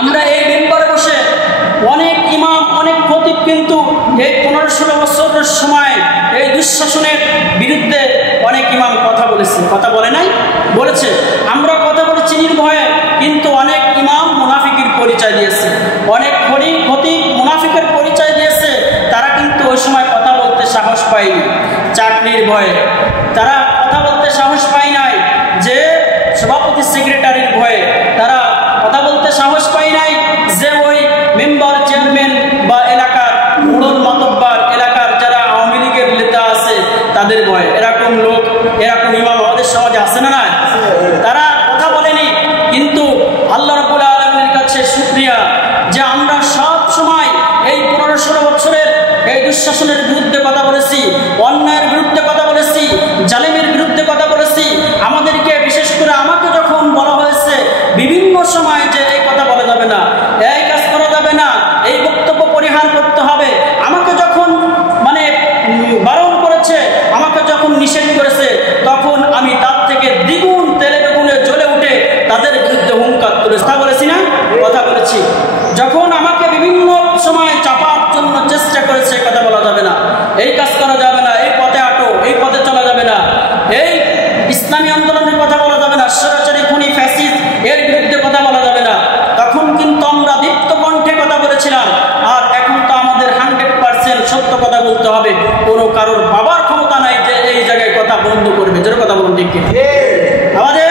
আমরা এই মেম্বারে বসে অনেক ইমাম অনেক খতিব কিন্তু এই 15-16 বছরের সময় এই দুঃশাসনের বিরুদ্ধে অনেক ইমাম কথা বলেছে, কথা বলে নাই, বলেছে। আমরা কথা বলেছি নির্ভয়ে, কিন্তু অনেক ইমাম মুনাফিকের পরিচয় দিয়েছে, অনেক খতিব মুনাফিকের পরিচয় দিয়েছে। তারা কিন্তু ওই সময় কথা বলতে সাহস পায়নি চাকরির ভয়ে, তারা কথা বলতে সাহস পায় নাই যে সভাপতি সেক্রেটারির ভয়ে, তারা কথা বলতে সাহস পায় নাই যে ওই মেম্বার চেয়ারম্যান বা এলাকার মুরল মাতব্বার এলাকার যারা আওয়ামী লীগের নেতা আছে তাদের ভয়ে। এরকম লোক, এরকম ইমাম আমাদের সমাজে আছে না না? তারা কথা বলেনি, কিন্তু আল্লাহ রাব্বুল আলামিনের কাছে শুকরিয়া যে আমরা সব সময় এই 15-16 বছরের এই দুঃশাসনের বিরুদ্ধে কথা বলেছি, অন্যায়ের বিরুদ্ধে কথা বলেছি, জালেমের বিরুদ্ধে কথা বলেছি। আমাদেরকে বিশেষ করে আমাকে যখন বলা হয়েছে বিভিন্ন সময় যে এই কথা বলা যাবে না, এই কাজ করা যাবে না, এই বক্তব্য পরিহার করতে হবে, আমাকে যখন মানে বারণ করেছে, আমাকে যখন নিষেধ করেছে, তখন আমি তার থেকে দ্বিগুণ তেলে বেগুনে জ্বলে উঠে তাদের বিরুদ্ধে হুঙ্কার তুলেছি। কথা বলেছি না? কথা বলেছি। যখন আমাকে বিভিন্ন সময় চাপার জন্য চেষ্টা করেছে, কথা বলা যাবে না, এই কাজ করা যাবে না, এই পথে আটো, এই পথে চলা যাবে না, এই ইসলামী আন্দোলনের কথা বলা যাবে না, সরাসরি খুনি ফ্যাসিস্ট এর বিরুদ্ধে কথা বলা যাবে না, তখন কিন্তু আমরা দীপ্ত কণ্ঠে কথা বলেছিলাম। আর এখন তো আমাদের 100% সত্য কথা বলতে হবে। কোনো কারোর বাবার ক্ষমতা নাই যে এই জায়গায় কথা বন্ধ করবে। যারা কথা বলুন ঠিক কিনা? আমাদের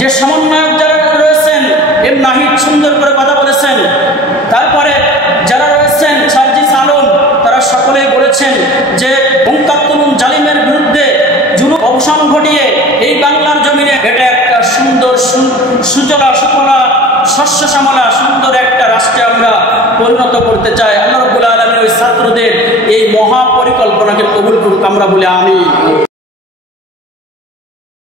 যে সমন্বয়ক যারা রয়েছেন, এম নাহিদ সুন্দর করে কথা বলেছেন, তারপরে যারা রয়েছেন সার্জিস আলম, তারা সকলেই বলেছেন যে হুঙ্কার তুলুন জালিমের বিরুদ্ধে, জুলুম অবসান ঘটিয়ে এই বাংলার জমিনে এটা একটা সুন্দর সুজলা সুফলা শস্য শ্যামলা সুন্দর একটা রাষ্ট্রে আমরা পরিণত করতে চাই। আল্লাহ রাব্বুল আলামিন ওই ছাত্রদের এই মহা পরিকল্পনাকে কবুল করুক, আমরা বলি আমিন।